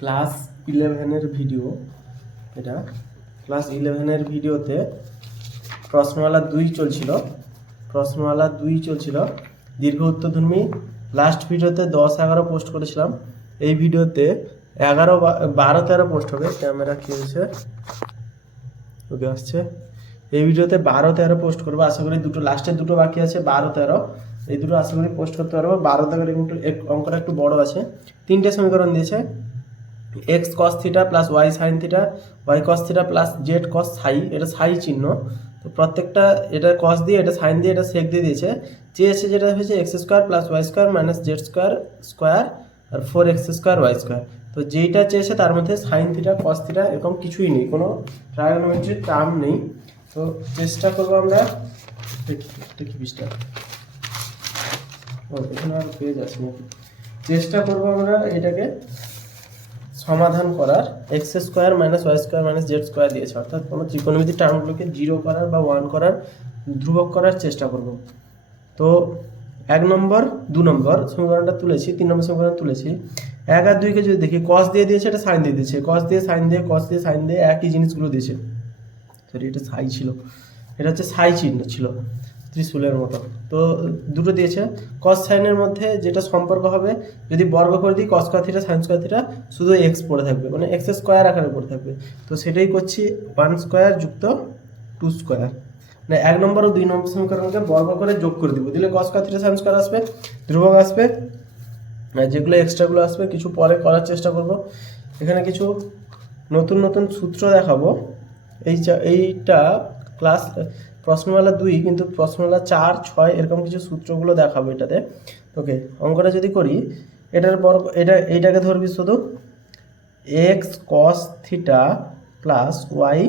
Class 11-এর video. এটা class 11-এর ভিডিওতে প্রশ্নওয়ালা 2 চলছিল, দীর্ঘ উত্তরধর্মী। লাস্ট ভিডিওতে 10-11 পোস্ট করেছিলাম। এই ভিডিওতে 12-13 পোস্ট হবে। ক্যামেরা কি হয়েছে, ওকে আসছে। এই ভিডিওতে 12-13 পোস্ট করবো। আশা করি লাস্টের দুটো বাকি আছে, 12-13, এই দুটো আশা করি পোস্ট করতে পারবো। 12-13 অঙ্কটা একটু বড় আছে। 3টে সমীকরণ দিয়েছে, x cos theta plus y sine theta, y cos theta plus z cos psi. এটা সাই চিহ্ন, তো প্রত্যেকটা এটা কস দিয়ে, এটা সাইন দিয়ে, এটা সেক দিয়ে দিয়েছে। চেয়েছে যেটা হয়েছে x square plus y square minus z square square আর 4x স্কোয়ার ওয়াই স্কোয়ার। তো যেইটা চেয়েছে তার মধ্যে সাইন থিটা কস থিটা এরকম কিছুই নেই, কোনো ট্রাইগোনোমেট্রিক টার্ম নেই। তো চেষ্টা করবো আমরা, দেখি বিশটা, এখানে আর পেজ আছে নাকি। চেষ্টা করবো আমরা এটাকে সমাধান করার। X square minus y square minus z square দিয়েছে, অর্থাৎ কোনো ত্রিকোণমিতির টার্মগুলোকে 0 করার বা 1 করার, ধ্রুবক করার চেষ্টা করব। তো 1 নম্বর 2 নম্বর সমীকরণটা তুলেছি, 3 নম্বর সমীকরণ তুলেছি। 1 আর 2কে যদি দেখি, কস দিয়ে দিয়েছে, এটা সাইন দিয়ে দিয়েছে, কস দিয়ে সাইন দিয়ে, কস দিয়ে সাইন দিয়ে একই জিনিসগুলো দিয়েছে। সরি, এটা সাই ছিল, এটা হচ্ছে সাই চিহ্ন ছিল ত্রিশূলের মতো। তো দুটো দিয়েছে। কস সাইনের মধ্যে যেটা সম্পর্ক হবে, যদি বর্গ করে দিই কস square theta sine square theta, শুধু এক্স পড়ে থাকবে, মানে এক্স স্কোয়ার আকারে পড়ে থাকবে। তো সেটাই করছি, 1 স্কোয়ার যুক্ত 2 স্কোয়ার। মানে 1 নম্বর ও 2 নম্বর সমীকরণকে বর্গ করে যোগ করে দিব, দিলে কস স্কয়ার থিটা সাইন স্কয়ার আসবে, ধ্রুবক আসবে, যেগুলো এক্সট্রাগুলো আসবে কিছু পরে করার চেষ্টা করব। এখানে কিছু নতুন নতুন সূত্র দেখাবো। এইটা ক্লাস প্রশ্নমালা 2, কিন্তু প্রশ্নমালা 4, 6 এরকম কিছু সূত্রগুলো দেখাবো এটাতে। ওকে, অঙ্কটা যদি করি, এইটাকে ধরবি শুধু x cos theta plus y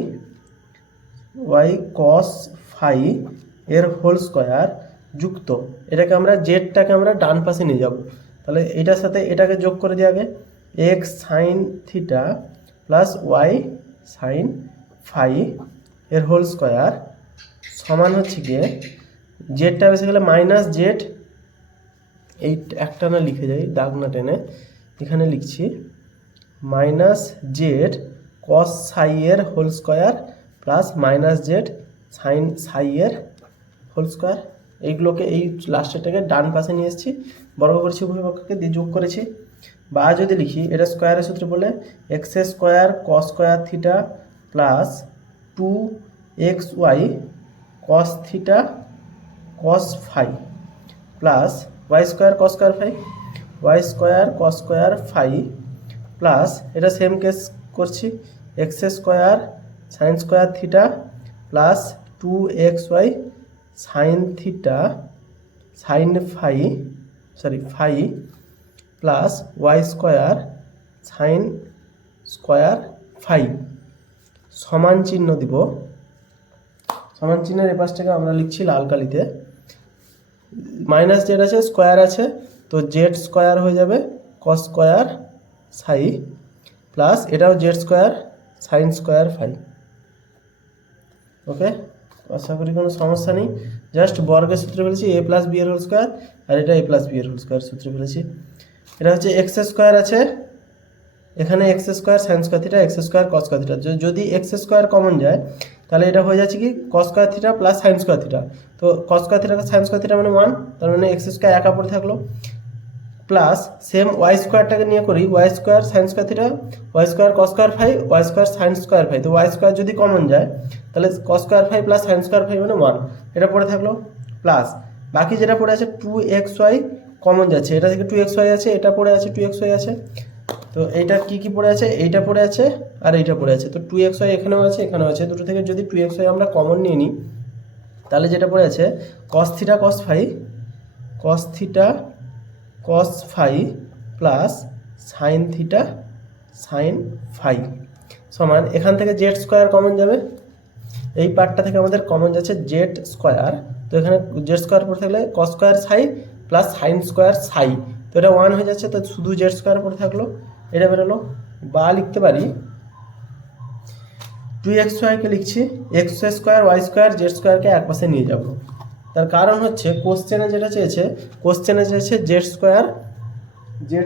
cos phi এর হোল স্কোয়ার যুক্ত, এটাকে আমরা জেডটাকে আমরা ডান পাশে নিয়ে যাব। তাহলে এটার সাথে এটাকে যোগ করে দিয়ে আগে, x sine theta plus y sine phi এর হোল স্কোয়ার সমান হচ্ছে গিয়ে, জেডটা বেসে গেলে মাইনাস জেড, এই একটা না লিখে যাই, দাগ না টেনে এখানে লিখছি, মাইনাস জেড কস সাই এর whole square plus minus z sine psi এর হোল স্কোয়ার। এইগুলোকে এই লাস্টেরটাকে ডান পাশে নিয়ে এসেছি, বর্গ করেছি, উভয় পক্ষকে দিয়ে যোগ করেছি। বা যদি লিখি, এটা স্কোয়ারের সূত্রে বলে x square cos square theta plus 2xy cos theta cos phi plus y square cos square phi, y square cos square phi plus, এটা সেম কেস করছি, x square sine square theta plus 2xy sine theta sine phi phi plus y square sine square phi সমান চিহ্ন দিব। সমান চিহ্নের এই পাশটাকে আমরা লিখছি লাল কালিতে, মাইনাস জেড আছে, স্কোয়ার আছে, তো জেড স্কোয়ার হয়ে যাবে কস স্কোয়ার সাই প্লাস এটাও z square sine square phi. Okay, আশা করি কোনো সমস্যা নেই। জাস্ট বর্গের সূত্রে ফেলেছি, এ প্লাস বি এর হোল স্কোয়ার, আর এটা এ প্লাস বি এর হোল স্কোয়ার সূত্রে ফেলেছি। এটা হচ্ছে এক্স স্কোয়ার আছে, এখানে x square sine square theta, x square cos square theta. যদি এক্স স্কোয়ার কমন যায়, তাহলে এটা হয়ে যাচ্ছে কি cos square theta plus sine square theta. তো কস square theta sine square theta মানে 1, তার মানে এক্স স্কোয়ার একা পড়ে থাকলো, প্লাস সেম ওয়াই স্কোয়ারটাকে নিয়ে করি, y square sine square theta, y square cos square phi, y square sine square phi. তো ওয়াই স্কোয়ার যদি কমন যায়, তাহলে cos square phi plus sine square phi মানে 1, এটা পড়ে থাকলো, প্লাস বাকি যেটা পড়ে আছে 2xy কমন যাচ্ছে, এটা থেকে 2xy আছে, এটা পড়ে আছে 2xy আছে। তো এইটা কি পড়ে আছে, এইটা পড়ে আছে আর এইটা পড়ে আছে, তো 2xy এখানেও আছে এখানেও আছে। দুটো থেকে যদি 2xy আমরা কমন নিয়ে নিই, তাহলে যেটা পড়ে আছে cos theta cos phi plus sine theta sine phi সমান, এখান থেকে জেড স্কোয়ার কমন যাবে, এই পার্টটা থেকে আমাদের কমন যাচ্ছে জেড স্কোয়ার। তো এখানে জেড স্কোয়ার পড়ে থাকলে কস square psi plus sine square সাই, তো এটা 1 হয়ে যাচ্ছে, তো শুধু জেড স্কোয়ার পড়ে থাকলো, এটা বেরোলো। বা লিখতে পারি 2xyকে লিখছি x square y square z স্কোয়ারকে এক পাশে নিয়ে যাব। তার কারণ হচ্ছে কোশ্চেনে চেয়েছে z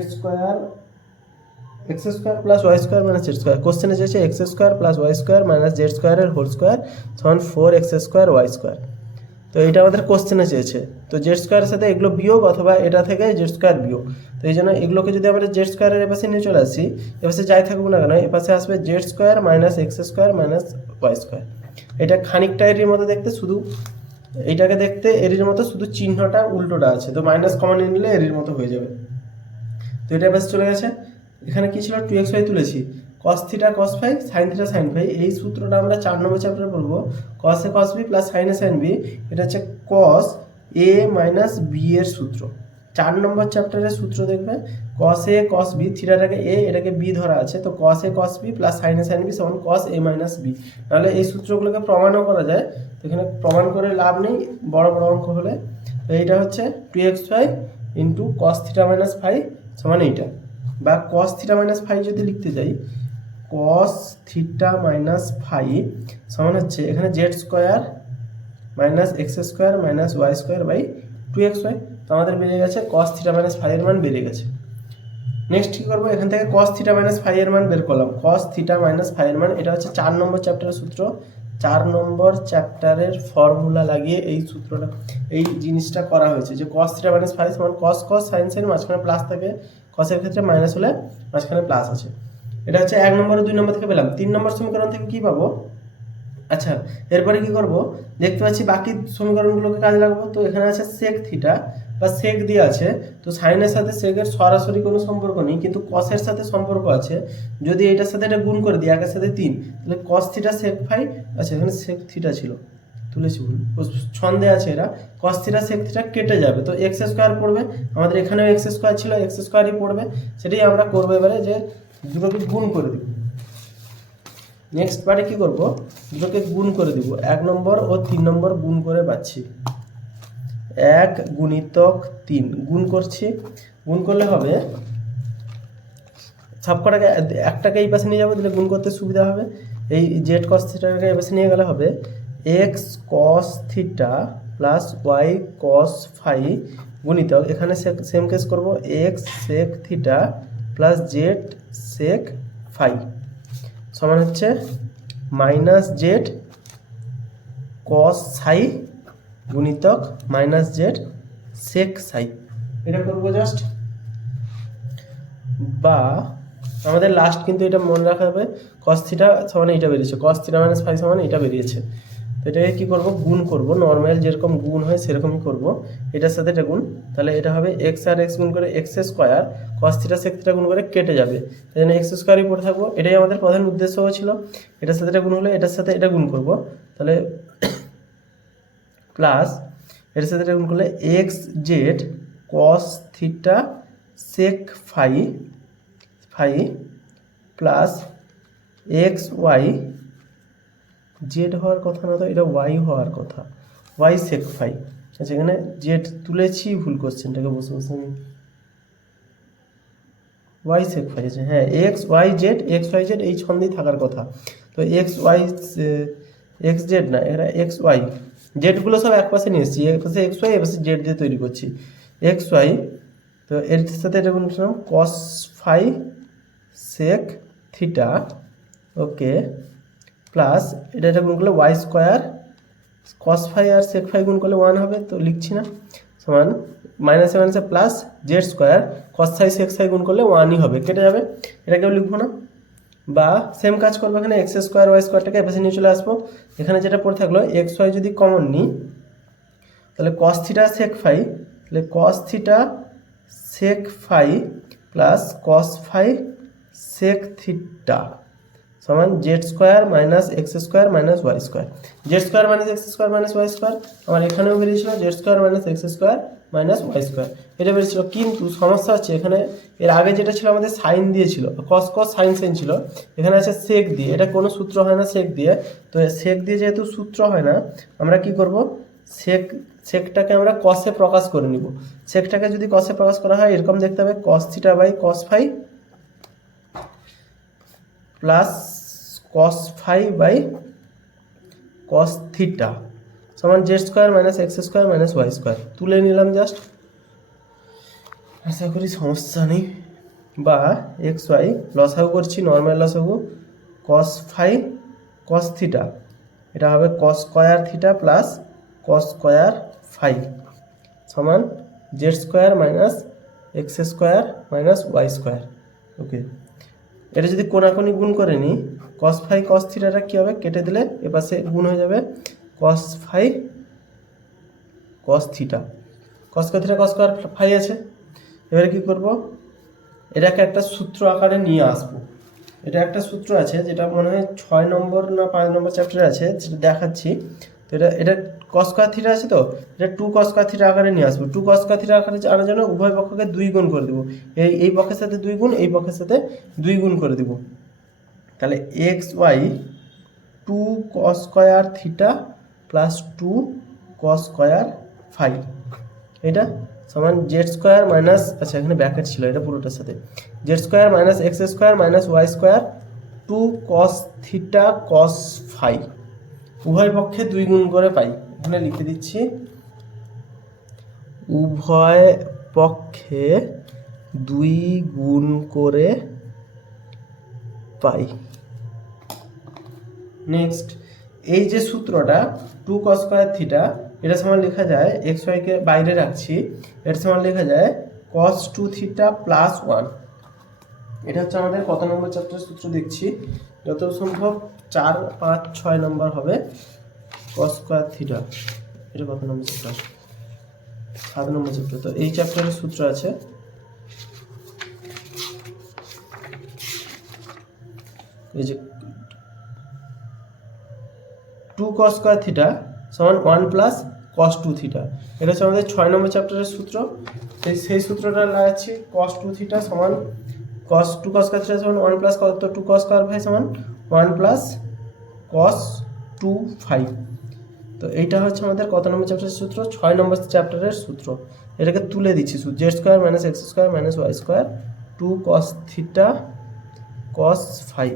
square x square plus y square minus z square, কোশ্চেনে চেয়েছে x square plus y square minus z স্কোয়ারের হোল স্কোয়ার সমান 4x স্কোয়ার ওয়াই স্কোয়ার। তো এটা আমাদের কোশ্চেনে চেয়েছে, তো জেড স্কোয়ারের সাথে এগুলো বিয়োগ অথবা এটা থেকে জেড স্কোয়ার বিয়োগ, তো এই জন্য এগুলোকে যদি আমরা জেড স্কোয়ারের এপাশে নিয়ে চলে আসি, এপাশে যাই থাকবো না কেন এপাশে আসবে z square minus x square minus y square. এটা খানিকটা এর মতো দেখতে, শুধু এইটাকে দেখতে এর মতো, শুধু চিহ্নটা উল্টোটা আছে, তো মাইনাস কমন নিলে এর মতো হয়ে যাবে। তো এটা এপাশে চলে গেছে। এখানে কি ছিল 2xy তুলেছি, cos theta cos phi sin theta sin phi, এই সূত্রটা আমরা 4 নম্বর চ্যাপ্টারে পড়বো, cos a cos b plus sin a sin b, এটা হচ্ছে cos a মাইনাস b এর সূত্র। 4 নম্বর চ্যাপ্টারের সূত্র দেখবে cos a cos b, থিটাটাকে a এটাকে b ধরা আছে, তো cos a cos b plus sin a sin b সমান cos a মাইনাস b। তাহলে এই সূত্রগুলোকে প্রমাণও করা যায়, তো এখানে প্রমাণ করে লাভ নেই বড় বড় অঙ্ক হলে। তো এইটা হচ্ছে 2xy into cos theta minus phi সমান এইটা, বা cos থিটা মাইনাস ফাই যদি লিখতে যাই cos থিটা মাইনাস ফাই সমান হচ্ছে এখানে z square minus x square minus y square by 2xy। তো আমাদের বেরিয়ে গেছে cos থিটা মাইনাস ফাই এর মান বেরিয়ে গেছে। নেক্সট কী করবো, এখান থেকে cos থিটা মাইনাস ফাই এর মান বের করলাম, cos থিটা মাইনাস ফাই এর মান, এটা হচ্ছে 4 নম্বর চ্যাপ্টারের সূত্র। 4 নম্বর চ্যাপ্টারের ফর্মুলা লাগিয়ে এই সূত্রটা, এই জিনিসটা করা হয়েছে যে cos থিটা মাইনাস ফাই সমান cos cos sin sin, মাঝখানে প্লাস থাকে, cos এর ক্ষেত্রে মাইনাস হলে মাঝখানে প্লাস আছে। এটা হচ্ছে 1 নম্বর ও 2 নম্বর থেকে পেলাম। 3 নম্বর সমীকরণ থেকে কি পাবো, আচ্ছা এরপরে কি করব, দেখতে পাচ্ছি বাকি সমীকরণগুলোকে কাজে লাগাবো। তো এখানে আছে sec থিটা বা sec দিয়ে আছে, তো সাইনের সাথে sec এর সরাসরি কোনো সম্পর্ক নেই, কিন্তু cos এর সাথে সম্পর্ক আছে। যদি এটার সাথে এটা গুণ করে দিই, একের সাথে 3, তাহলে cos থিটা sec ফাই, আচ্ছা এখানে sec থিটা ছিল, তুলেছি ভুল, ছন্দে আছে এরা, cos থিটা sec থিটা কেটে যাবে, তো x স্কোয়ার পড়বে, আমাদের এখানেও x স্কোয়ার ছিল, x স্কোয়ারই পড়বে, সেটাই আমরা করবো এবারে, যে দুটোকে গুণ করে দিব। নেক্সট পার্টে কি করব, দুটোকে গুণ করে দিব, 1 নম্বর ও 3 নম্বর গুণ করে পাচ্ছি 1 গুণিতক 3, গুণ করছি, গুণ করলে হবে সবকটাকে একটাকে এই পাশে নিয়ে যাবো, দিলে গুণ করতে সুবিধা হবে। এই জেড cos থিটাকে এই পাশে নিয়ে গেলে হবে x cos theta plus y cos phi গুণিতক, এখানে সেম কেস করব x sec theta plus z sec phi সমান হচ্ছে মাইনাস জেড কস সাই গুণিতক মাইনাস জেড সেক সাই। এটা করবো জাস্ট, বা আমাদের লাস্ট কিন্তু এটা মনে রাখা হবে কস থিটা সমান এইটা বেরিয়েছে, কস থিটা মাইনাস ফাই সমান এটা বেরিয়েছে। তো এটাকে কী করবো, গুণ করব, নর্মাল যেরকম গুণ হয় সেরকমই করব, এটার সাথে এটা গুণ, তাহলে এটা হবে এক্স আর এক্স গুণ করে x square, cos theta sec theta গুণ করে কেটে যাবে, তাই জন্য এক্স স্কোয়ারই পড়ে থাকবো। এটাই আমাদের প্রধান উদ্দেশ্য ছিল, এটার সাথে এটা গুণ হলে এটার সাথে এটা গুণ করব, তাহলে প্লাস এটার সাথে এটা গুণ করলে x z cos theta sec phi phi plus x y, z হওয়ার কথা না, তো এটা ওয়াই হওয়ার কথা, ওয়াই সেক ফাই। আচ্ছা এখানে জেড তুলেছি, ভুল কোশ্চেনটাকে বসে বসে আমি ওয়াই সেক ফাই আছে, হ্যাঁ এক্স ওয়াই জেড এই ছন্দেই থাকার কথা। তো এক্স ওয়াই এক্স জেড না, এরা এক্স ওয়াই, জেডগুলো সব এক পাশে নিয়ে এসেছি, এক পাশে এক্স ওয়াই, এ পাশে জেড দিয়ে তৈরি করছি এক্স ওয়াই। তো এর সাথে এটা বলছিলাম কস ফাই সেক থিটা, ওকে, প্লাস এটা গুণ করলে ওয়াই স্কোয়ার, কস ফাই আর সেক ফাই গুণ করলে 1 হবে, তো লিখছি না, সমান মাইনাসে মাইনাসে প্লাস জেড স্কোয়ার কস সাই সেক সাই গুণ করলে 1ই হবে, কেটে যাবে, এটাকেও লিখবো না। বা সেম কাজ করবো, এখানে এক্স স্কোয়ার ওয়াই স্কোয়ারটাকে এপাশে নিয়ে চলে আসবো, এখানে যেটা পড়ে থাকলো এক্স ওয়াই যদি কমন নিই, তাহলে কস থিটা সেক ফাই, তাহলে cos theta sec phi plus cos phi sec theta সমান z square minus x square minus y square, z square minus x square minus y square, আমার এখানেও বেরিয়েছিল z square minus x square minus y square, এটা বেরিয়েছিল। কিন্তু সমস্যা হচ্ছে এখানে এর আগে যেটা ছিল আমাদের সাইন দিয়েছিল, কস কস সাইন সাইন ছিল, এখানে আছে সেক দিয়ে, এটা কোনো সূত্র হয় না সেক দিয়ে, তো সেক দিয়ে যেহেতু সূত্র হয় না, আমরা কি করব, সেকটাকে আমরা কসে প্রকাশ করে নিব। সেকটাকে যদি কসে প্রকাশ করা হয় এরকম দেখতে হবে, cos theta by cos phi plus cos phi by cos theta সমান z square minus x square minus y square, তুলে নিলাম জাস্ট, আশা করি সমস্যা নেই। বা এক্স ওয়াই লসাগু করছি, নর্মাল লসাগু কস ফাই কস থিটা, এটা হবে cos square theta plus cos square phi সমান z square minus x square minus y square. Okay, এটা যদি কোনাকুনি গুণ করে নিই, কস ফাই কস থিটাটা কী হবে, কেটে দিলে এপাশে গুণ হয়ে যাবে cos phi cos theta, cos square theta cos square phi আছে। এবারে কী করব, এটাকে একটা সূত্র আকারে নিয়ে আসবো। এটা একটা সূত্র আছে যেটা মনে হয় 6 নম্বর না 5 নম্বর চ্যাপ্টারে আছে, সেটা দেখাচ্ছি। তো এটা কস স্কোয়ার থিটা আছে, তো এটা 2 কস স্কোয়ার থিটা আকারে নিয়ে আসবো। 2 কস স্কোয়ার থিটা আকারে আনার জন্য উভয় পক্ষকে 2 গুণ করে দেবো। এই পক্ষের সাথে 2 গুণ, এই পক্ষের সাথে 2 গুণ করে দেবো। তাহলে x y 2 cos square theta plus 2 cos square phi, এটা সমান জেড স্কোয়ার মাইনাস, আচ্ছা এখানে ব্র্যাকেট ছিল, এটা পুরোটার সাথে z square minus x square minus y square 2 cos theta cos phi, উভয় পক্ষে 2 গুণ করে পাই। এখানে লিখে দিচ্ছি উভয় পক্ষে 2 গুণ করে পাই। নেক্সট, এই যে সূত্রটা 2 কস স্কোয়ার থিটা, এটা সমান লেখা যায়, এক্স ওয়াইকে বাইরে রাখছি, এর সমান লেখা যায় কস 2 থিটা প্লাস 1। এটা হচ্ছে আমাদের কত নম্বর চ্যাপ্টারের সূত্র দেখছি, যত সম্ভব 4, 5, 6 নম্বর হবে। কস স্কোয়ার থিটা, এটা কত নম্বর চ্যাপ্টার, 7 নম্বর চ্যাপ্টার। তো এই চ্যাপ্টারের সূত্র আছে, এই যে 2 cos স্কোয়ার থিটা সমান 1 প্লাস cos 2 থিটা, এটা হচ্ছে আমাদের 6 নম্বর চ্যাপ্টারের সূত্র। সেই সূত্রটা লাগাচ্ছি, cos 2 থিটা সমান cos 2 cos স্কোয়ার থিটা সমান 1 প্লাস কত 2 cos স্কোয়ার ফাই সমান 1 প্লাস cos 2 ফাই। তো এইটা হচ্ছে আমাদের কত নম্বর চ্যাপ্টারের সূত্র, 6 নম্বর চ্যাপ্টারের সূত্র। এটাকে তুলে দিচ্ছি, z square minus x square minus y square 2 cos theta cos phi,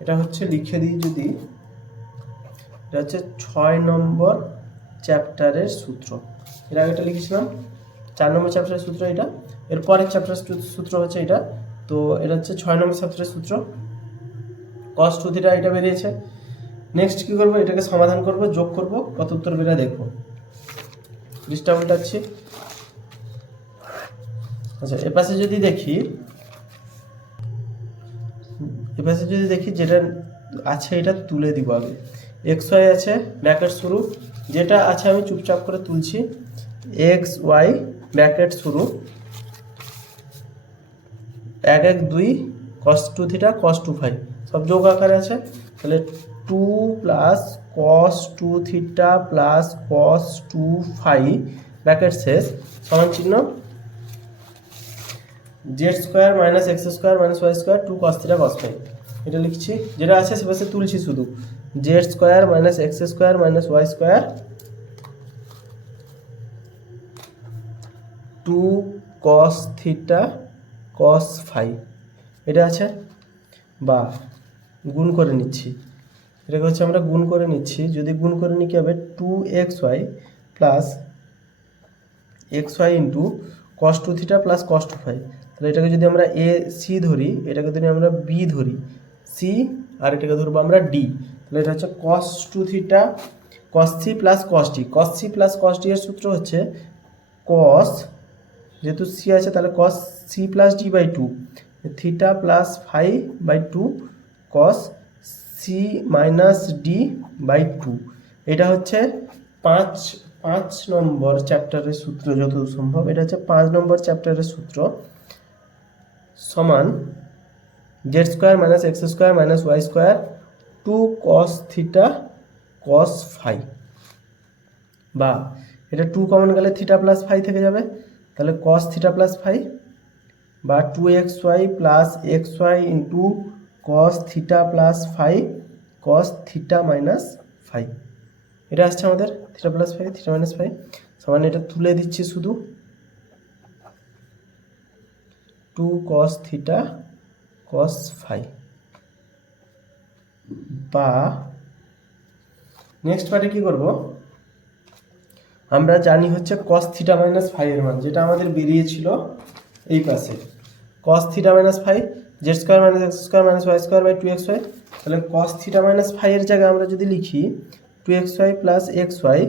এটা হচ্ছে লিখে দিই যদি, এটা হচ্ছে 6 নম্বর চ্যাপ্টারের সূত্র। এর আগেটা লিখেছিলাম 4 নম্বর চ্যাপ্টারের সূত্র, এটা এর পরের চ্যাপ্টারের সূত্র হচ্ছে এটা। তো এটা হচ্ছে 6 নম্বর চ্যাপ্টারের সূত্র, cos 2 থিটা এটা বেরিয়েছে। নেক্সট কী করবো, এটাকে সমাধান করব, যোগ করব, কত উত্তর বেরা দেখবো। লিস্টটা উল্টাচ্ছি। আচ্ছা, এপাশে যদি দেখি যেটা আছে এটা তুলে দিব আগে। এক্স ওয়াই আছে ব্র্যাকেট শুরু, যেটা আছে আমি চুপচাপ করে তুলছি। এক্স ওয়াই ব্র্যাকেট শুরু 1 1 2 cos 2 থিটা cos 2 ফাই, সব যোগ আকারে আছে। তাহলে 2 plus cos 2 theta plus cos 2 phi bracket শেষ, সমান চিহ্ন z square minus x square minus y square 2 cos theta cos phi, এটা লিখছি। যেটা আছে সেপাশে তুলছি শুধু, z square minus x square minus y square 2 cos theta cos phi, এটা আছে। বা গুণ করে নিচ্ছি, এটাকে হচ্ছে আমরা গুণ করে নিচ্ছি। যদি গুণ করে নিই কী হবে, 2xy plus x y into cos 2 theta plus cos 2 phi. তাহলে এটাকে যদি আমরা এ সি ধরি, এটাকে যদি আমরা বি ধরি সি, আর এটাকে ধরবো আমরা ডি। তাহলে এটা হচ্ছে cos 2 theta cos C plus cos d. cos C plus cos d এর সূত্র হচ্ছে cos, যেহেতু সি আছে তাহলে cos C plus D by 2 theta plus phi by 2 cos C minus D by 2। এটা হচ্ছে 5 নম্বর চ্যাপ্টারের সূত্র যত সম্ভব। এটা হচ্ছে 5 নম্বর চ্যাপ্টারের সূত্র, সমান z square minus x square minus y square 2 cos theta cos phi. বা এটা 2 কমন গেলে থিটা প্লাস ফাই থেকে যাবে, তাহলে cos থিটা প্লাস ফাই বা 2xy plus xy into cos theta plus phi cos theta minus phi, এটা আসছে আমাদের theta plus phi theta minus phi. সমান এটা তুলে দিচ্ছি শুধু 2 cos থিটা cos ফাই। বা নেক্সট পার্টে কী করব, আমরা জানি হচ্ছে cos থিটা মাইনাস ফাই এর মান, যেটা আমাদের বেরিয়েছিল এই পাশে। cos theta minus phi z square minus x square minus y square by two x y. তাহলে cos থিটা মাইনাস ফাইয়ের জায়গায় আমরা যদি লিখি two x y plus x y,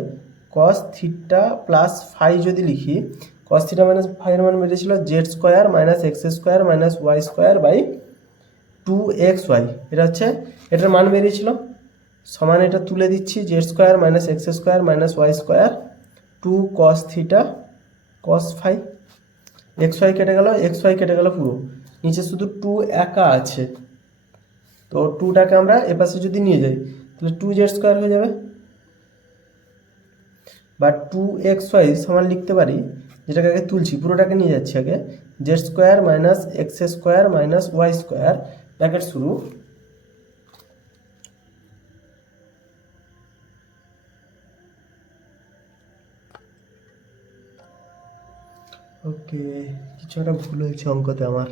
cos theta plus phi যদি লিখি, cos থিটা মাইনাস ফাইয়ের মান বেরিয়েছিল z square minus x square minus y square by two x y. এটা হচ্ছে এটার মান বেরিয়েছিল, সমান এটা তুলে দিচ্ছি z square minus x square minus y square two cos theta cos phi. X y কেটে গেল, এক্স ওয়াই কেটে গেল পুরো, নিচে শুধু টু একা আছে, তো টুটাকে আমরা এপাশে যদি নিয়ে যাই তাহলে টু জেড স্কোয়ার হয়ে যাবে, বা টু এক্স ওয়াই সমান লিখতে পারি, যেটাকে আগে তুলছি পুরোটাকে নিয়ে যাচ্ছি আগে, z square minus x square minus y square bracket শুরু ওকে। কিছু একটা ভুল হয়েছে অঙ্কতে আমার,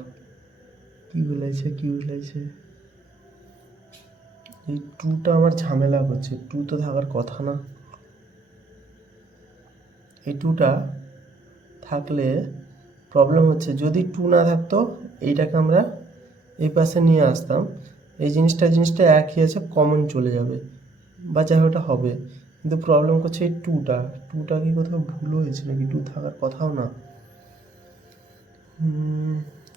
কি ভুল হয়েছে এই টুটা আমার ঝামেলা করছে, টু তো থাকার কথা না, এই টুটা থাকলে প্রবলেম হচ্ছে। যদি টু না থাকতো এইটাকে আমরা এই পাশে নিয়ে আসতাম, এই জিনিসটা একই আছে, কমন চলে যাবে বা যাই ওটা হবে, কিন্তু প্রবলেম করছে এই টুটা কি কোথাও ভুল হয়েছে নাকি, টু থাকার কথাও না।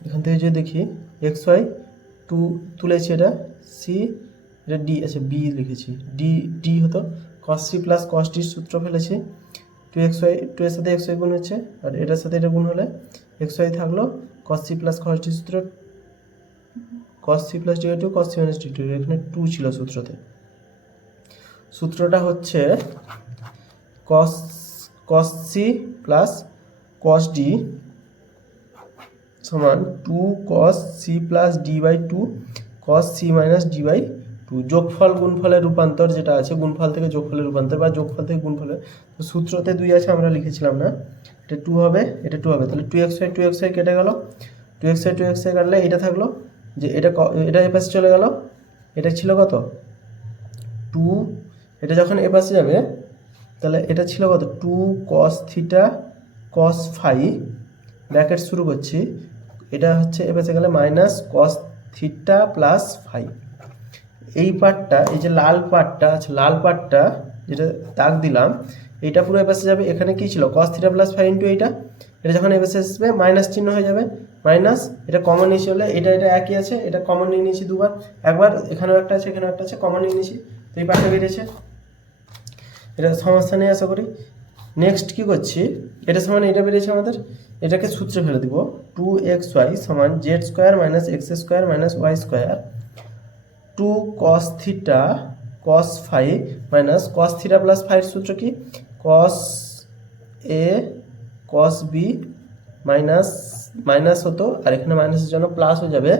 এখান থেকে যদি দেখি এক্স ওয়াই টু তুলেছি, এটা সি, এটা ডি, আচ্ছা বি লিখেছি, ডি হতো cos সি প্লাস cos ডির সূত্র ফেলেছি, টু এক্স ওয়াই, টু এর সাথে এক্স ওয়াই গুণ হচ্ছে, আর এটার সাথে এটা গুণ হলে এক্স ওয়াই থাকলো cos সি প্লাস cos ডির সূত্র, cos C plus D by two cos C minus D two, এখানে টু ছিল সূত্রতে। সূত্রটা হচ্ছে cos C plus cos D সমান two cos C plus D by two cos C minus D by two, যোগফল গুণফলের রূপান্তর যেটা আছে, গুণফল থেকে যোগফলের রূপান্তর বা যোগফল থেকে গুণফলের, তো সূত্রতে দুই আছে আমরা লিখেছিলাম না, এটা টু হবে, এটা টু হবে, তাহলে টু এক্স ওয়াই কেটে গেল, টু এক্স ওয়াই কাটলে এটা থাকলো, যে এটা এপাশে চলে গেল, এটা ছিল কত টু, এটা যখন এপাশে যাবে তাহলে এটা ছিল কত two cos theta cos phi bracket শুরু করছি, এটা হচ্ছে এপাশে গেলে minus cos theta plus phi. এই পার্টটা, এই যে লাল পার্টটা আছে, লাল পার্টটা যেটা দাগ দিলাম, এইটা পুরো এপাশে যাবে, এখানে কি ছিল cos theta plus phi into এইটা, এটা যখন এপাশে আসবে মাইনাস চিহ্ন হয়ে যাবে, মাইনাস, এটা কমন নিয়েছি হলে এটা একই আছে, এটা কমন নিয়ে নিয়েছি দুবার, একবার এখানেও একটা আছে এখানেও একটা আছে, কমন নিয়ে নিয়েছি, তো এই পার্টটা বেরিয়েছে, এটা সমস্যা নেই আশা করি। নেক্সট কি করছি, এটা সমান এটা বেরিয়েছে আমাদের, এটাকে সূত্রে ফেলে দিব, টু এক্স ওয়াই সমান z square minus x square minus y square two cos theta cos phi minus cos theta plus ফাইয়ের সূত্র কি, cos A cos B minus হতো, আর এখানে মাইনাসের জন্য প্লাস হয়ে যাবে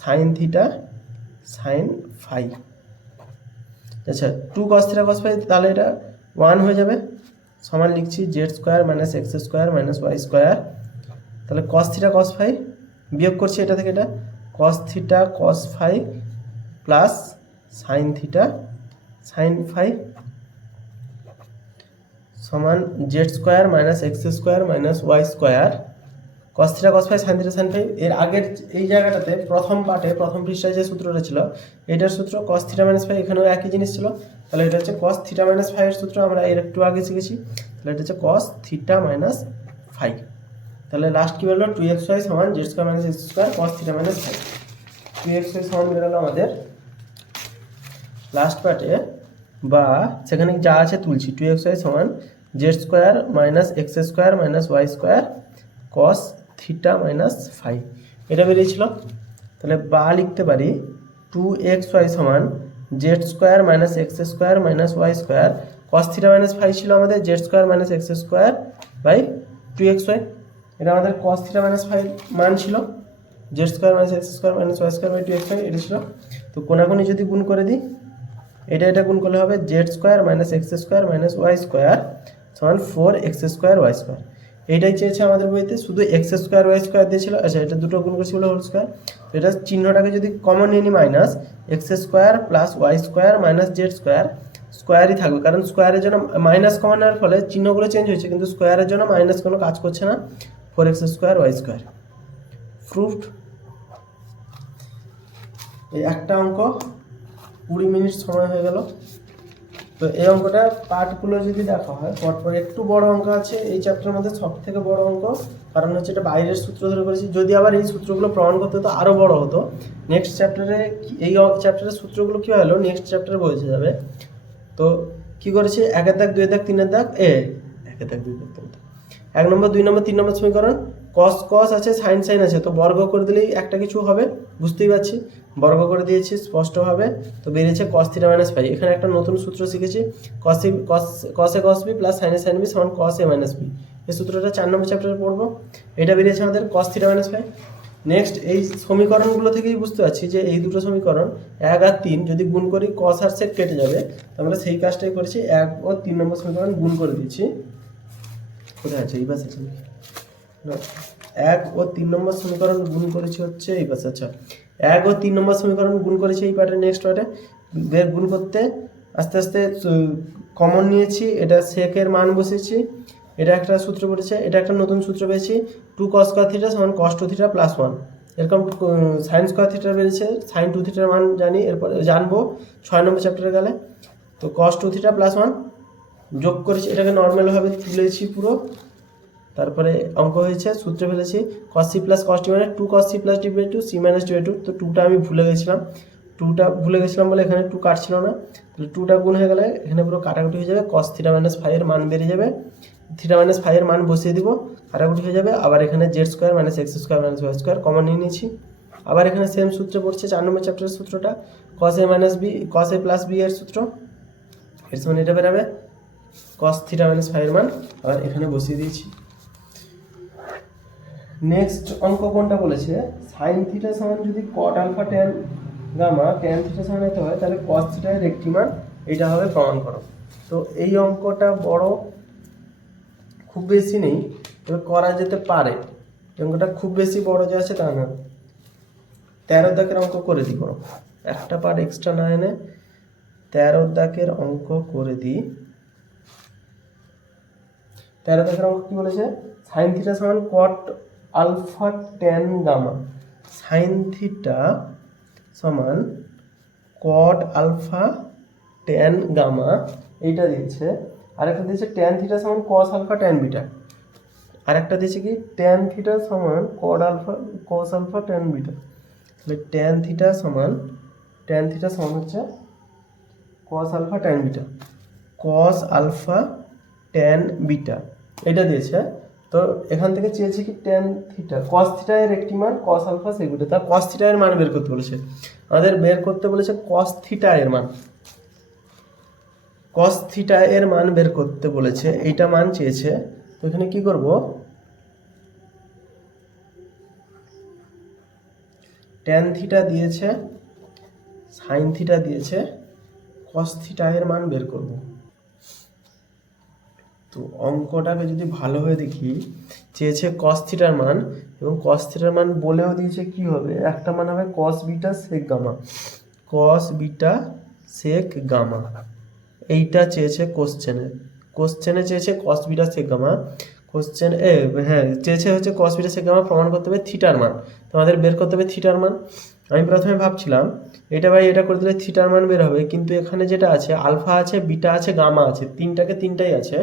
সাইন থিটা সাইন ফাই। আচ্ছা two cos theta cos phi, তাহলে এটা ওয়ান হয়ে যাবে, সমান লিখছি z square minus x square minus y square, তাহলে cos থিটা cos ফাই বিয়োগ করছি এটা থেকে, এটা cos theta cos phi plus sine theta sine phi সমান z square minus x square minus y square cos theta cos phi sine theta sine phi. এর আগের এই জায়গাটাতে প্রথম পার্টে প্রথম পৃষ্ঠায় যে সূত্রটা ছিল এটার সূত্র cos থিটা মাইনাস ফাই, এখানেও একই জিনিস ছিল, তাহলে এটা হচ্ছে cos থিটা মাইনাস ফাইয়ের সূত্র, আমরা এর একটু আগে শিখেছি, তাহলে এটা হচ্ছে cos থিটা মাইনাস ফাই। তাহলে লাস্ট কি বললো, টু এক্স ওয়াই সমান z square minus x square cos theta minus phi, two x y সমান বেরোলো আমাদের লাস্ট পার্টে, বা সেখানে যা আছে তুলছি, টু এক্স ওয়াই সমান z square minus x square minus y square cos theta minus phi, এটা বেরিয়েছিল। তাহলে বা লিখতে পারি টু এক্স ওয়াই সমান z square minus x square minus y square cos theta minus phi ছিল আমাদের z square minus x square by two x y, এটা আমাদের cos থিটা মাইনাস ফাই মান ছিল, z square minus x square minus y square by two x y এটা ছিল। তো কোনাকুনি যদি গুণ করে দিই, এটা গুণ করলে হবে z square minus x square minus y square সমান four x square y square, এইটাই চেয়েছে আমাদের বইতে, শুধু এক্স স্কোয়ার ওয়াই স্কোয়ার দিয়েছিল, আচ্ছা এটা দুটো গুণ করেছি বলে হোল স্কোয়ার, এটা চিহ্নটাকে যদি কমন নিয়ে নিই minus x square plus y square minus z square, স্কোয়ারই থাকবে কারণ স্কোয়ারের জন্য মাইনাস কমন নেওয়ার ফলে চিহ্নগুলো চেঞ্জ হয়েছে, কিন্তু স্কোয়ারের জন্য মাইনাস কোনো কাজ করছে না, four x square y square proofed. এই একটা অঙ্ক 20 মিনিট সময় হয়ে গেল। তো এই অঙ্কটা পার্টগুলো যদি দেখা হয় পরপর, একটু বড় অঙ্ক আছে এই চ্যাপ্টারের মধ্যে, সব থেকে বড় অঙ্ক, কারণ হচ্ছে এটা বাইরের সূত্র ধরে করেছি। যদি আবার এই সূত্রগুলো প্রমাণ করতে হতো আরও বড় হতো। নেক্সট চ্যাপ্টারে এই চ্যাপ্টারের সূত্রগুলো কী হলো নেক্সট চ্যাপ্টারে বোঝা যাবে। তো কী করেছি, 1 দাগ 2 দাগ 3 দাগ 1 দাগ 2 দাগ 3 দাগ, 1 নম্বর 2 নম্বর 3 নম্বর সমীকরণ, কস কস আছে, সাইন সাইন আছে, তো বর্গ করে দিলেই একটা কিছু হবে, বুঝতেই পারছি। বর্গ করে দিয়েছি স্পষ্টভাবে, তো বেরিয়েছে cos থিটা মাইনাস ফাই। এখানে একটা নতুন সূত্র শিখেছি, cos A cos B plus sign A sign B সমান cos এ মাইনাস বি। এই সূত্রটা 4 নম্বর চ্যাপ্টারে পড়বো। এটা বেরিয়েছে আমাদের cos theta minus phi. Next এই সমীকরণগুলো থেকেই বুঝতে পারছি যে এই দুটো সমীকরণ 1 আর 3 যদি গুণ করি cos আর sec কেটে যাবে। তো আমরা সেই কাজটাই করেছি, 1 ও 3 নম্বর সমীকরণ গুণ করে দিয়েছি। কোথায় আছে, এই পাশে আছে না, 1 ও 3 নম্বর সমীকরণ গুণ করেছি হচ্ছে এই পাশে। আচ্ছা, 1 ও 3 নম্বর সমীকরণ গুণ করেছি এই পার্টে। নেক্সট পার্টে গুণ করতে আস্তে আস্তে কমন নিয়েছি, এটা সেকের মান বসেছি, এটা একটা সূত্র পড়েছে, এটা একটা নতুন সূত্র পেয়েছি, 2 cos স্কয়ার থিটা সমান cos 2 থিটা প্লাস 1। এরকম সাইন স্কয়ার থিটা বেরিয়েছে, সাইন 2 থিটার মান জানি, এরপরে জানবো 6 নম্বর চ্যাপ্টারে গেলে। তো cos 2 থিটা প্লাস 1 যোগ করেছি, এটাকে নর্মালভাবে তুলেছি পুরো। তারপরে অঙ্ক হয়েছে, সূত্রে ফেলেছি cos c plus cos t মানে 2 cos c plus d by 2 c minus d by 2। তো 2টা আমি ভুলে গেছিলাম বলে এখানে 2 কাটছিল না, তাহলে 2টা গুণ হয়ে গেলে এখানে পুরো কাটাকুটি হয়ে যাবে, cos থিটা মাইনাস ফাই এর মান বেরিয়ে যাবে, থিটা মাইনাস ফাই এর মান বসিয়ে দিব, কাটাকুটি হয়ে যাবে। আবার এখানে z square minus x square minus y square common নিয়ে নিয়েছি। আবার এখানে সেম সূত্রে পড়ছে 4 নম্বর চ্যাপ্টারের সূত্রটা, cos a minus b, cos a plus b এর সূত্র, এর সমান এটা বেরাবে, cos থিটা মাইনাস ফাই এর মান আবার এখানে বসিয়ে দিয়েছি। নেক্সট অঙ্ক কোনটা বলেছে, সাইন থিটা সমান যদি cot alpha tan gamma tan theta সমান হতে হয়, তাহলে কস থিটা এর একটি মান, এটা হবে প্রমাণ করো। তো এই অঙ্কটা বড়, খুব বেশি নেই, তবে করা যেতে পারে। অঙ্কটা খুব বেশি বড় যে আছে তা না। 13 দাগের অঙ্ক করে দিই, বড় একটা পার্ট এক্সট্রা না এনে 13 দাগের অঙ্ক করে দিই। 13 দাগের অঙ্ক কি বলেছে, সাইন থিটা সমান cot alpha tan gamma, sine theta সমান কট আলফা ট্যান গামা এইটা দিয়েছে। আরেকটা দিয়েছে ট্যান থিটা সমান কস আলফা ট্যান বিটা, আরেকটা দিয়েছে কি ট্যান থিটা সমান cot alpha cos alpha tan beta. তাহলে ট্যান থিটা সমান হচ্ছে cos alpha tan beta, cos alpha tan beta এটা দিয়েছে। তো এখান থেকে চেয়েছে কি ট্যান থিটা, কস থিটা এর একটি মান, কস আলফা সেক বিটা। তার কস থিটা এর মান বের করতে বলেছে, আমাদের বের করতে বলেছে কস থিটা এর মান, কস থিটা এর মান বের করতে বলেছে, এইটা মান চেয়েছে। তো এখানে কি করব, ট্যান থিটা দিয়েছে, সাইন থিটা দিয়েছে, কস থিটা এর মান বের করব। তো অঙ্কটাকে যদি ভালোভাবে দেখি, চেয়েছে কস থিটার মান, এবং কস থিটার মান বলেও দিয়েছে কি হবে, একটা মান হবে কস বিটা সেক গামা, কস বিটা সেক গামা, এইটা চেয়েছে কোশ্চেনে চেয়েছে কস বিটা সেক গামা, চেয়েছে হচ্ছে কস বিটা সেক গামা প্রমাণ করতে হবে থিটার মান। তোমাদের বের করতে হবে থিটার মান। আমি প্রথমে ভাবছিলাম এটা ভাই এটা করে দিলে থিটার মান বের হবে, কিন্তু এখানে যেটা আছে আলফা আছে, বিটা আছে, গামা আছে, তিনটাই আছে।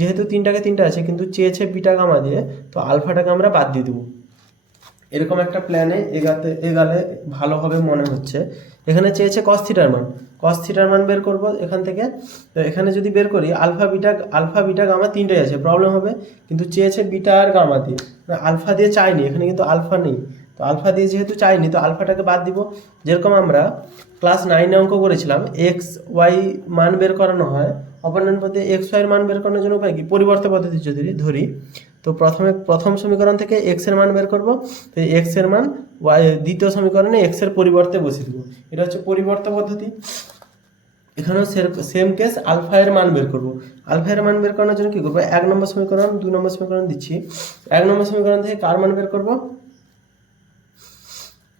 যেহেতু তিনটা আছে, কিন্তু চেয়েছে বিটা গামা দিয়ে, তো আলফাটাকে আমরা বাদ দিয়ে দেবো। এরকম একটা প্ল্যানে এগালে ভালো হবে মনে হচ্ছে। এখানে চেয়েছে কস থিটার মান বের করব এখান থেকে। তো এখানে যদি বের করি আলফা বিটা গামা তিনটাই আছে, প্রবলেম হবে, কিন্তু চেয়েছে বিটা আর গামা দিয়ে, আলফা দিয়ে চাইনি, এখানে কিন্তু আলফা নেই। তো আলফা দিয়ে যেহেতু চাইনি, তো আলফাটাকে বাদ দিব। যেরকম আমরা ক্লাস 9-এ অঙ্ক করেছিলাম, এক্স ওয়াই মান বের করানো হয়, অপারেন্ট পদ্ধতি এক্স ওয়াই এর মান বের করানোর জন্য উপায় কি, পরিবর্তন পদ্ধতি যদি ধরি, তো প্রথম সমীকরণ থেকে এক্স এর মান বের করব, তো এক্স এর মান ওয়াই দ্বিতীয় সমীকরণে এক্স এর পরিবর্তে বসিয়ে দেবো, এটা হচ্ছে পরিবর্তন পদ্ধতি। এখানেও সেম কেস, আলফা এর মান বের করব। আলফা এর মান বের করানোর জন্য কি করবো, 1 নম্বর সমীকরণ 2 নম্বর সমীকরণ দিচ্ছি। 1 নম্বর সমীকরণ থেকে কার মান বের করব,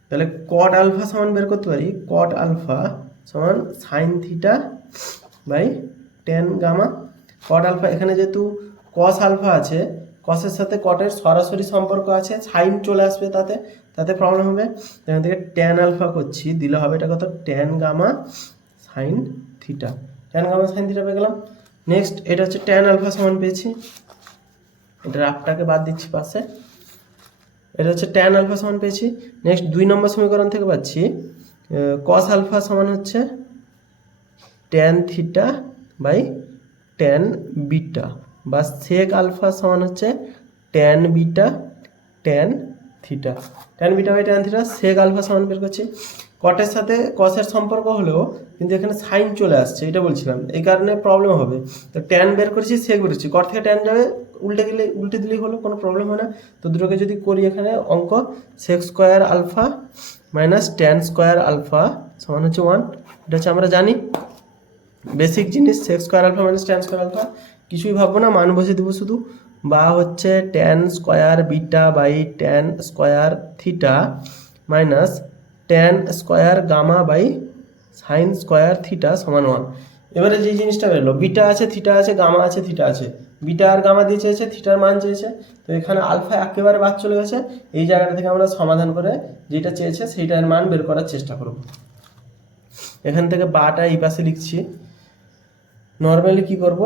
তাহলে কট আলফা সমান বের করতে পারি, কট আলফা সমান sine theta by tan gamma. Cot alpha এখানে যেহেতু কস আলফা আছে, কসের সাথে কটের সরাসরি সম্পর্ক আছে, সাইন চলে আসবে তাতে, তাতে প্রবলেম হবে। এখান থেকে ট্যান আলফা করছি, দিলে হবে এটা কত, tan gamma sine theta, tan gamma sine theta পেয়ে গেলাম। নেক্সট এটা হচ্ছে ট্যান আলফা সমান পেয়েছি, এটা রাফটাকে বাদ দিচ্ছি পাশে, এটা হচ্ছে ট্যান আলফা সমান পেয়েছি। নেক্সট 2 নম্বর সমীকরণ থেকে পাচ্ছি কস আলফা সমান হচ্ছে tan theta by tan beta, বা সেক আলফা সমান হচ্ছে tan beta tan theta, tan beta by tan theta, sec alpha সমান বের করছি। কটের সাথে কসের সম্পর্ক হলেও কিন্তু এখানে সাইন চলে আসছে, এটা বলছিলাম, এই কারণে প্রবলেম হবে। তো ট্যান বের করেছি, সেক বের করছি, কট থেকে ট্যান যাবে, উল্টে দিলেই হলো, কোনো প্রবলেম হয় না। তো দুটোকে যদি করি এখানে অঙ্ক, sec square alpha minus tan square alpha সমান হচ্ছে 1, এটা হচ্ছে আমরা জানি বেসিক জিনিস, sec square alpha minus tan square alpha, কিছুই ভাববো না, মান বসে দেবো শুধু, বা হচ্ছে tan square beta by tan square theta minus tan square gamma by sine square theta সমান 1। এবারে যে জিনিসটা বেরোলো, বিটা আছে, থিটা আছে, গামা আছে, থিটা আছে, বিটা আর গামা দিয়ে চেয়েছে, থিটার মান চেয়েছে, তো এখানে আলফা একেবারে বাদ চলে গেছে। এই জায়গাটা থেকে আমরা সমাধান করে যেটা চেয়েছে সেইটার মান বের করার চেষ্টা করব। এখান থেকে বাটা এই পাশে লিখছি, নর্মালি কি করব,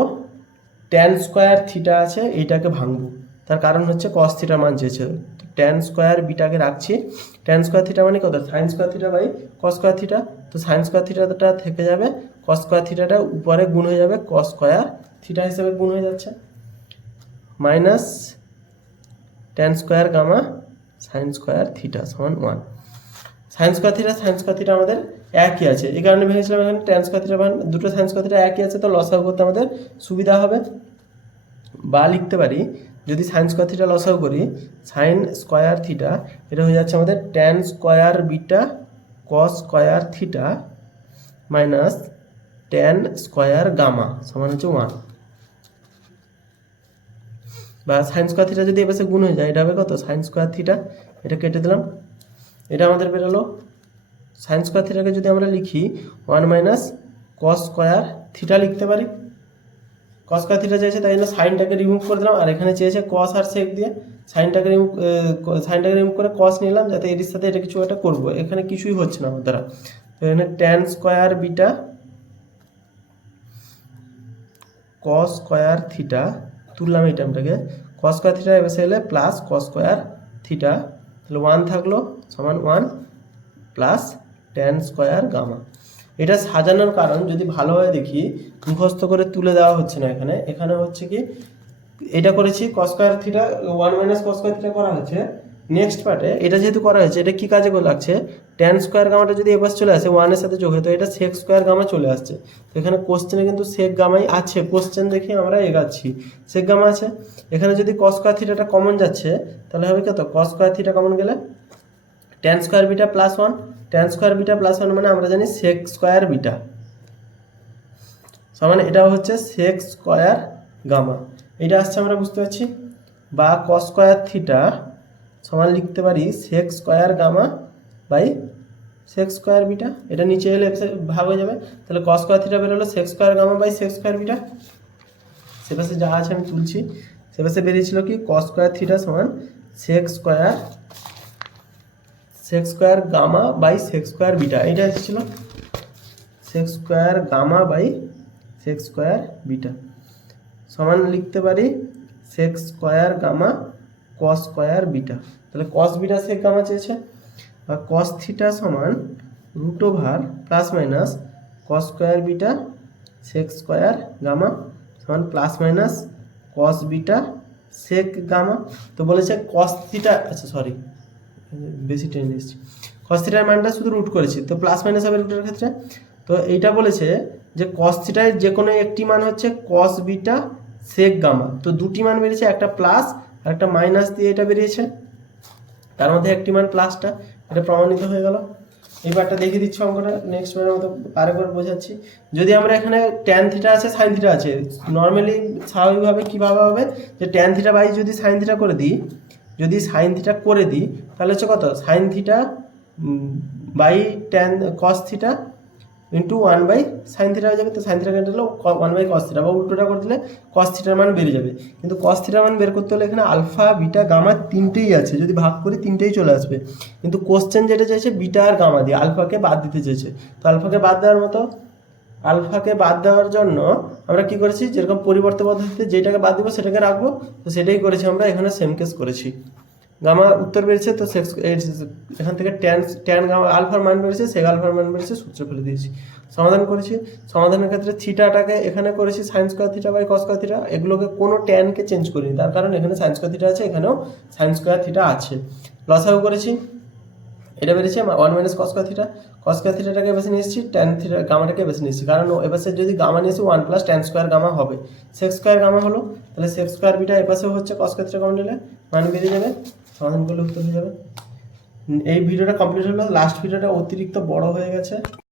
ট্যান স্কোয়ার থিটা আছে, এইটাকে ভাঙবো, তার কারণ হচ্ছে কস থিটার মান চেয়েছে, ট্যান স্কোয়ার বিটাকে রাখছি, ট্যান স্কোয়ার থিটা মানে কত, sine square theta by cos square theta, তো সাইন স্কোয়ার থিটাটা থেকে যাবে, কস স্কোয়ার থিটাটা উপরে গুণ হয়ে যাবে, কস স্কোয়ার থিটা হিসেবে গুণ হয়ে যাচ্ছে, minus tan square gamma sine square theta সমান 1। সাইন স্কোয়ার থিটা আমাদের একই আছে, এই কারণে ভেবেছিলাম এখানে ট্যান স্কোয়ার থিটা, দুটো সাইন স্কোয়ার থিটা একই আছে, তো লসাগু করতে আমাদের সুবিধা হবে। বা লিখতে পারি, যদি সাইন স্কোয়ার থিটা লসাগু করি, সাইন স্কোয়ার থিটা এটা হয়ে যাচ্ছে আমাদের tan square beta cos square theta minus tan square gamma সমান হচ্ছে 1, বা সাইন স্কোয়ার থিটা যদি এপাশে গুণ হয়ে যায়, এটা হবে কত, সাইন স্কোয়ার থিটা, এটা কেটে দিলাম, এটা আমাদের বেরোলো। সাইন স্কোয়ার থিটাকে যদি আমরা লিখি 1 মাইনাস কস স্কোয়ার থিটা লিখতে পারি, কস স্কোয়ার থিটা চেয়েছে তাই জন্য সাইনটাকে রিমুভ করে দিলাম, আর এখানে চেয়েছে কস আর সেক দিয়ে, সাইনটাকে রিমুভ করে কস নিলাম, যাতে এর সাথে এটা কিছু একটা করবো, এখানে কিছুই হচ্ছে না আমার দ্বারা। এখানে tan square beta cos square theta তুললাম এই টার্মটাকে, কস স্কোয়ার থিটা এসে এলে প্লাস কস স্কোয়ার থিটা, তাহলে 1 থাকলো সমান 1 প্লাস ট্যান স্কোয়ার গামা। এটা সাজানোর কারণ যদি ভালোভাবে দেখি, মুখস্থ করে তুলে দেওয়া হচ্ছে না, এখানে হচ্ছে কি, এটা করেছি কস square theta 1 minus cos square theta করা হয়েছে, নেক্সট পার্টে এটা যেহেতু করা হয়েছে, এটা কি কাজে লাগছে, ট্যান স্কোয়ার গামাটা যদি এবার চলে আসে 1 এর সাথে যোগ হয়, তো এটা সেক স্কোয়ার গামা চলে আসছে, তো এখানে কোশ্চেনে কিন্তু সেক গামাই আছে, কোশ্চেন দেখে আমরা এগাচ্ছি, সেক গামা আছে। এখানে যদি কস স্কোয়ার থিটাটা কমন যাচ্ছে, তাহলে হবে কত, কস স্কোয়ার থিটা কমন গেলে tan square beta plus 1, tan square beta plus 1 মানে আমরা জানি সেক স্কোয়ার বিটা সমান, এটা হচ্ছে সেক স্কোয়ার গামা, এটা আসছে আমরা বুঝতে পারছি। বা কস স্কোয়ার থিটা সমান লিখতে পারি sec square gamma by sec square beta, এটা নিচে এলে ভাগ হয়ে যাবে, তাহলে কস স্কোয়ার থিটা বেরোলো sec square gamma by sec square beta, সেপাশে যা আছে আমি তুলছি, সেপাশে বেরিয়েছিল কি কস স্কোয়ার থিটা সমান sec square gamma by sec square beta, এটা এসেছিল sec square gamma by sec square beta সমান লিখতে পারি sec square gamma cos square beta, তাহলে কস বিটা সেক গামা চেয়েছে, বা কস থিটা সমান root over plus minus cos square beta sec square gamma সমান plus minus cos beta sec gamma. তো বলেছে কস থিটা, আচ্ছা সরি বেশি টেনে এসেছি, কস থিটার মানটা শুধু রুট করেছি, তো প্লাস মাইনাস হবে রুটের ক্ষেত্রে। তো এইটা বলেছে যে কস থিটার যে কোনো একটি মান হচ্ছে কস বিটা সেক গামা, তো দুটি মান বেরিয়েছে, একটা প্লাস আর একটা মাইনাস দিয়ে এটা বেরিয়েছে, তার মধ্যে একটি মান প্লাসটা, এটা প্রমাণিত হয়ে গেল। এইবারটা দেখিয়ে দিচ্ছি অঙ্কটা, নেক্সট বারের মতো আরেকবার বোঝাচ্ছি। যদি আমরা এখানে ট্যান থিটা আছে সাইন থিটা আছে, নর্মালি স্বাভাবিকভাবে কীভাবে হবে, যে ট্যান থিটা বাই যদি সাইন থিটা করে দিই, যদি সাইন থিটা করে দিই তাহলে হচ্ছে কত, sine theta by tan cos theta into 1/sin θ হয়ে যাবে। তো sin θ কেটে দিলে 1/cos θ, বা উল্টোটা করে দিলে cos θ মান বেরিয়ে যাবে। কিন্তু cos θ মান বের করতে হলে এখানে আলফা বিটা গামা তিনটেই আছে, যদি ভাগ করি তিনটেই চলে আসবে। কিন্তু কোশ্চেন যেটা চাইছে বিটা আর গামা দিয়ে, আলফাকে বাদ দিতে চেয়েছে। তো আলফাকে বাদ দেওয়ার জন্য আমরা কি করেছি, যেরকম পরিবর্তন পদ্ধতিতে যেটাকে বাদ দিব সেটাকে রাখবো, তো সেটাই করেছি আমরা এখানে, সেম কেস করেছি। গামা উত্তর বেরিয়েছে, তো এখান থেকে ট্যান গামা আলফার মান বেরিয়েছে, সেক আলফার মান বেরিয়েছে, সূত্র ফেলে দিয়েছি, সমাধান করেছি। সমাধানের ক্ষেত্রে থিটাটাকে এখানে করেছি sine square theta by cos square theta, এগুলোকে কোনো ট্যানকে চেঞ্জ করিনি, তার কারণ এখানে সাইন স্কোয়ার থিটা আছে, এখানেও সাইন স্কোয়ার থিটা আছে। লসাগু করেছি, এটা বেরিয়েছে 1 minus cos square theta. Cos square থিটাটাকে বেছে নিয়ে এসেছি, ট্যান থিটা গামাটাকে বেছে নিয়েছি, কারণ এপাশে যদি গামা নিয়েছি 1 প্লাস ট্যান স্কোয়ার গামা হবে, সেক স্কোয়ার গামা হলো, তাহলে সেক স্কোয়ার বিটা এপাশেও হচ্ছে, কস স্কোয়ার থিটা কমন নিলে মান বেরিয়ে যাবে, সমাধান করলে উত্তর হয়ে যাবে। এই ভিডিওটা কমপ্লিট হলো। লাস্ট ভিডিওটা অতিরিক্ত বড় হয়ে গেছে।